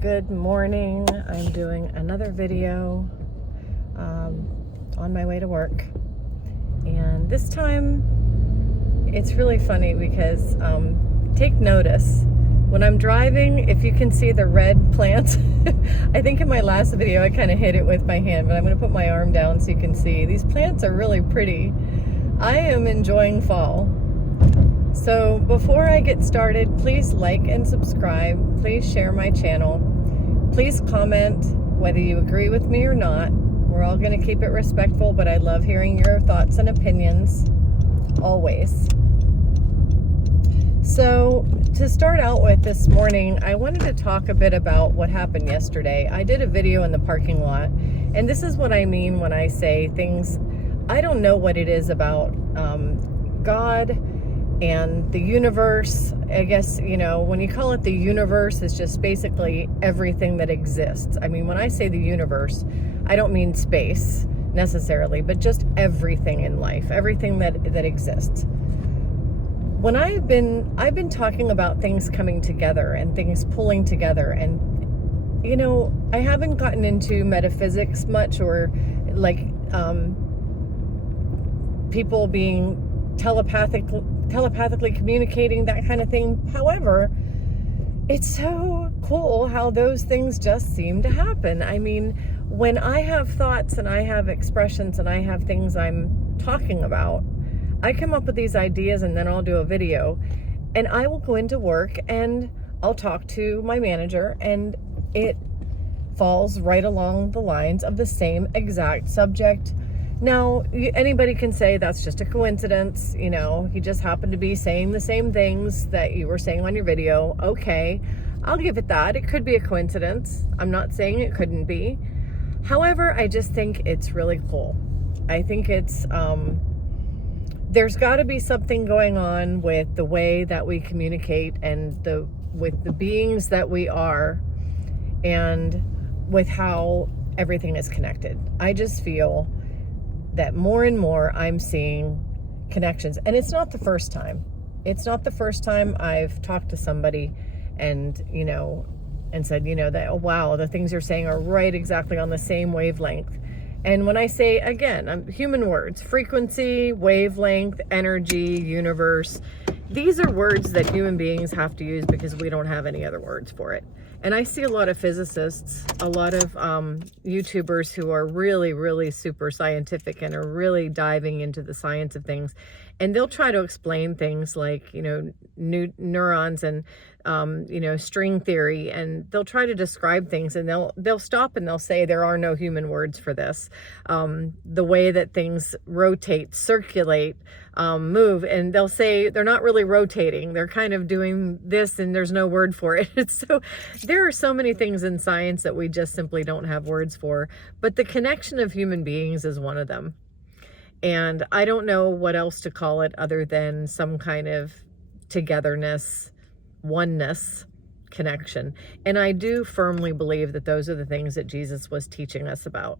Good morning. I'm doing another video on my way to work, and this time it's really funny because take notice when I'm driving, if you can see the red plants. I think in my last video I kind of hit it with my hand, but I'm going to put my arm down so you can see. These plants are really pretty. I am enjoying fall. So before I get started, please like and subscribe. Please share my channel. Please comment whether you agree with me or not. We're all going to keep it respectful, but I love hearing your thoughts and opinions, always. So to start out with this morning, I wanted to talk a bit about what happened yesterday. I did a video in the parking lot, and this is what I mean when I say things. I don't know what it is about God and the universe. I guess, you know, when you call it the universe, it's just basically everything that exists. I mean, when I say the universe, I don't mean space necessarily, but just everything in life, everything that exists. When I've been talking about things coming together and things pulling together, and you know, I haven't gotten into metaphysics much, or like people being telepathically communicating, that kind of thing. However, it's so cool how those things just seem to happen. I mean, when I have thoughts and I have expressions and I have things I'm talking about, I come up with these ideas and then I'll do a video, and I will go into work and I'll talk to my manager, and it falls right along the lines of the same exact subject. Now, anybody can say that's just a coincidence, you know, he just happened to be saying the same things that you were saying on your video. Okay, I'll give it that. It could be a coincidence. I'm not saying it couldn't be. However, I just think it's really cool. I think it's, there's got to be something going on with the way that we communicate and with the beings that we are, and with how everything is connected. I just feel that more and more I'm seeing connections. And it's not the first time. It's not the first time I've talked to somebody and, you know, and said, you know, that, oh, wow, the things you're saying are right exactly on the same wavelength. And when I say, again, human words, frequency, wavelength, energy, universe, these are words that human beings have to use because we don't have any other words for it. And I see a lot of physicists, a lot of YouTubers who are really, really super scientific and are really diving into the science of things. And they'll try to explain things like, you know, neurons and, you know, string theory. And they'll try to describe things, and they'll stop and they'll say there are no human words for this. The way that things rotate, circulate, move, and they'll say they're not really rotating. They're kind of doing this, and there's no word for it. So there are so many things in science that we just simply don't have words for. But the connection of human beings is one of them. And I don't know what else to call it other than some kind of togetherness, oneness, connection. And I do firmly believe that those are the things that Jesus was teaching us about.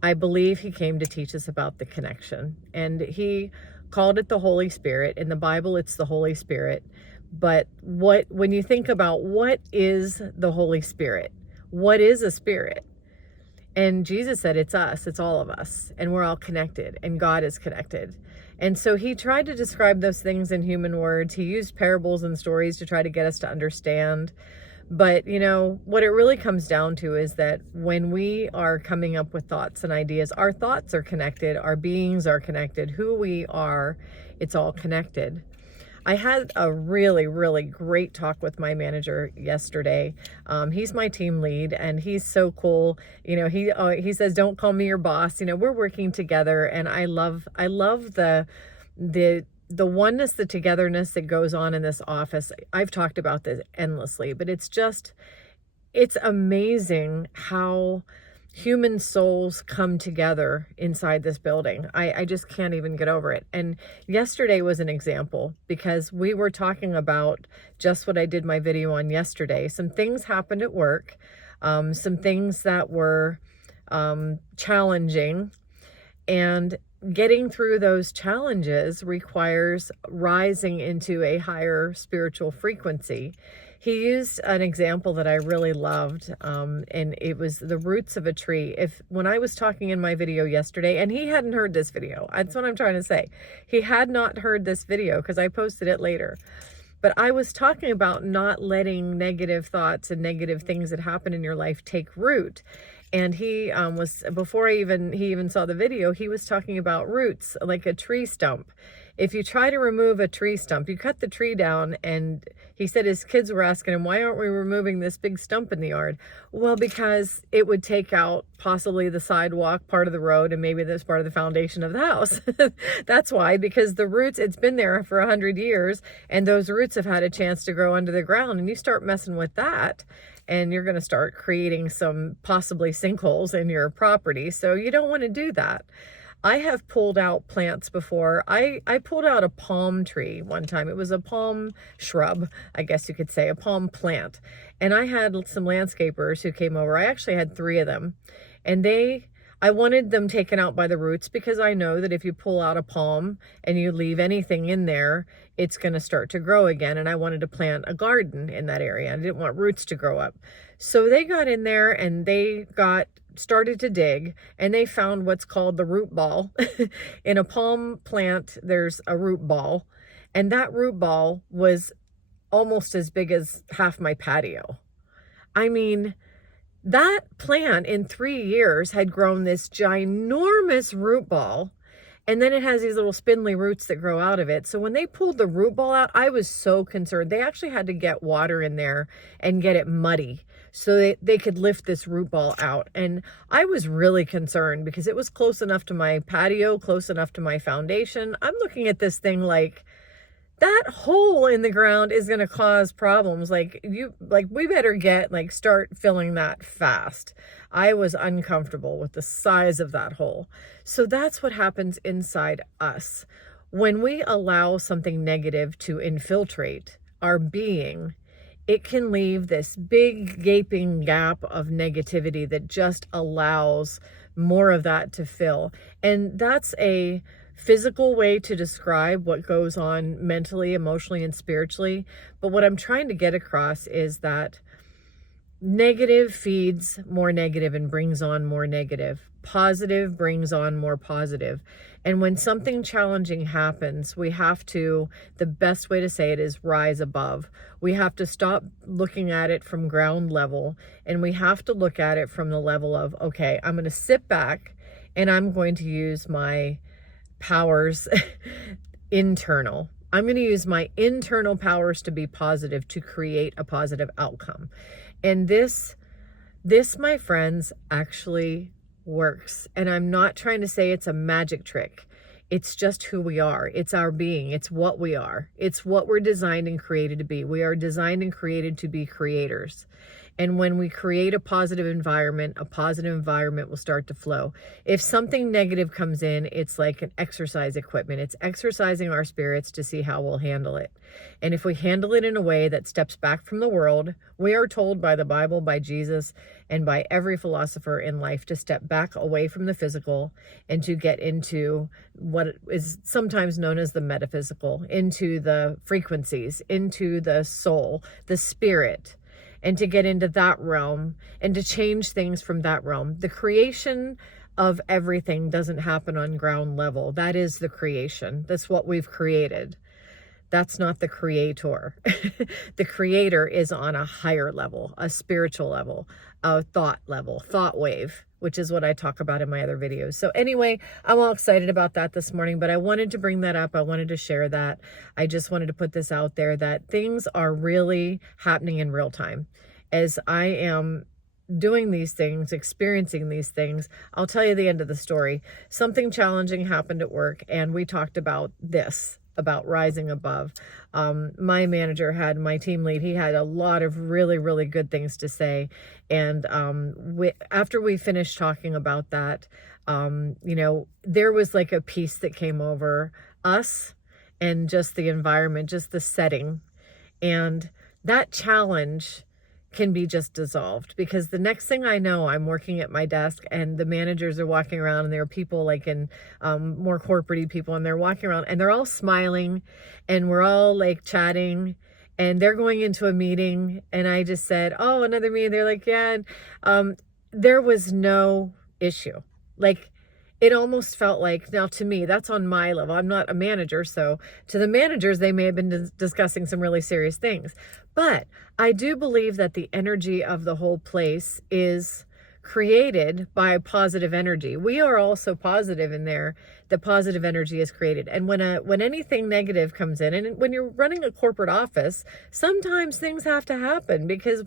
I believe he came to teach us about the connection, and he called it the Holy Spirit. In the Bible, it's the Holy Spirit. But when you think about what is the Holy Spirit, what is a spirit? And Jesus said it's us, it's all of us, and we're all connected, and God is connected. And so he tried to describe those things in human words. He used parables and stories to try to get us to understand. But, you know, what it really comes down to is that when we are coming up with thoughts and ideas, our thoughts are connected, our beings are connected, who we are, it's all connected. I had a really, really great talk with my manager yesterday. He's my team lead, and he's so cool. You know, he says, "Don't call me your boss." You know, we're working together, and I love the oneness, the togetherness that goes on in this office. I've talked about this endlessly, but it's amazing how human souls come together inside this building. I just can't even get over it. And yesterday was an example, because we were talking about just what I did my video on yesterday. Some things happened at work, some things that were challenging, and getting through those challenges requires rising into a higher spiritual frequency. He used an example that I really loved, and it was the roots of a tree. When I was talking in my video yesterday, and he hadn't heard this video, that's what I'm trying to say. He had not heard this video because I posted it later. But I was talking about not letting negative thoughts and negative things that happen in your life take root. And he before he even saw the video, he was talking about roots, like a tree stump. If you try to remove a tree stump, you cut the tree down, and he said his kids were asking him, why aren't we removing this big stump in the yard? Well, because it would take out possibly the sidewalk, part of the road, and maybe this part of the foundation of the house. That's why, because the roots, it's been there for 100 years, and those roots have had a chance to grow under the ground, and you start messing with that, and you're going to start creating some possibly sinkholes in your property. So you don't want to do that. I have pulled out plants before. I pulled out a palm tree one time. It was a palm shrub, I guess you could say, a palm plant. And I had some landscapers who came over. I actually had 3 of them. And I wanted them taken out by the roots, because I know that if you pull out a palm and you leave anything in there, it's going to start to grow again. And I wanted to plant a garden in that area. I didn't want roots to grow up. So they got in there and they started to dig, and they found what's called the root ball. In a palm plant, there's a root ball, and that root ball was almost as big as half my patio. I mean, that plant in 3 years had grown this ginormous root ball, and then it has these little spindly roots that grow out of it. So when they pulled the root ball out, I was so concerned. They actually had to get water in there and get it muddy so they could lift this root ball out. And I was really concerned because it was close enough to my patio, close enough to my foundation. I'm looking at this thing like, that hole in the ground is going to cause problems. We better start filling that fast. I was uncomfortable with the size of that hole. So that's what happens inside us. When we allow something negative to infiltrate our being, it can leave this big gaping gap of negativity that just allows more of that to fill. And that's a physical way to describe what goes on mentally, emotionally, and spiritually. But what I'm trying to get across is that negative feeds more negative and brings on more negative. Positive brings on more positive. And when something challenging happens, the best way to say it is rise above. We have to stop looking at it from ground level, and we have to look at it from the level of, okay, I'm going to sit back and I'm going to use my powers internal. I'm going to use my internal powers to be positive, to create a positive outcome. And this, my friends, actually works. And I'm not trying to say it's a magic trick. It's just who we are. It's our being. It's what we are. It's what we're designed and created to be. We are designed and created to be creators. And when we create a positive environment will start to flow. If something negative comes in, it's like an exercise equipment. It's exercising our spirits to see how we'll handle it. And if we handle it in a way that steps back from the world, we are told by the Bible, by Jesus, and by every philosopher in life to step back away from the physical and to get into what is sometimes known as the metaphysical, into the frequencies, into the soul, the spirit, and to get into that realm and to change things from that realm. The creation of everything doesn't happen on ground level. That is the creation. That's what we've created. That's not the creator. The creator is on a higher level, a spiritual level, a thought level, thought wave, which is what I talk about in my other videos. So anyway, I'm all excited about that this morning, but I wanted to bring that up. I wanted to share that. I just wanted to put this out there that things are really happening in real time. As I am doing these things, experiencing these things, I'll tell you the end of the story. Something challenging happened at work, and we talked about this, about rising above. My manager had, my team lead, he had a lot of really, really good things to say. And after we finished talking about that, there was like a peace that came over us and just the environment, just the setting. And that challenge can be just dissolved, because the next thing I know, I'm working at my desk and the managers are walking around, and there are people like in more corporate people, and they're walking around and they're all smiling and we're all like chatting and they're going into a meeting, and I just said, oh, another meeting. They're like, yeah. And, there was no issue. Like, it almost felt like, now to me, that's on my level. I'm not a manager. So to the managers, they may have been discussing some really serious things. But I do believe that the energy of the whole place is created by positive energy. We are also positive in there. The positive energy is created. And when anything negative comes in, and when you're running a corporate office, sometimes things have to happen because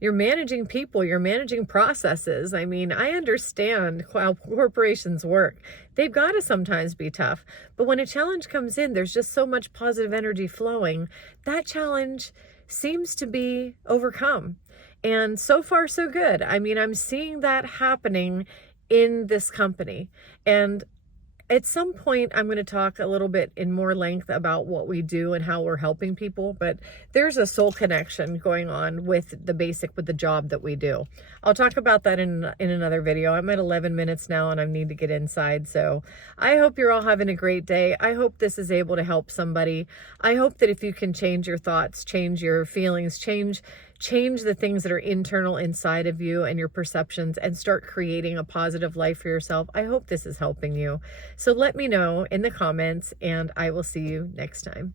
you're managing people, you're managing processes. I mean, I understand how corporations work. They've got to sometimes be tough. But when a challenge comes in, there's just so much positive energy flowing. That challenge seems to be overcome. And so far, so good. I mean, I'm seeing that happening in this company. And at some point, I'm going to talk a little bit in more length about what we do and how we're helping people, but there's a soul connection going on with the job that we do. I'll talk about that in another video. I'm at 11 minutes now and I need to get inside. So I hope you're all having a great day. I hope this is able to help somebody. I hope that if you can change your thoughts, change your feelings, change the things that are internal inside of you and your perceptions, and start creating a positive life for yourself. I hope this is helping you. So let me know in the comments, and I will see you next time.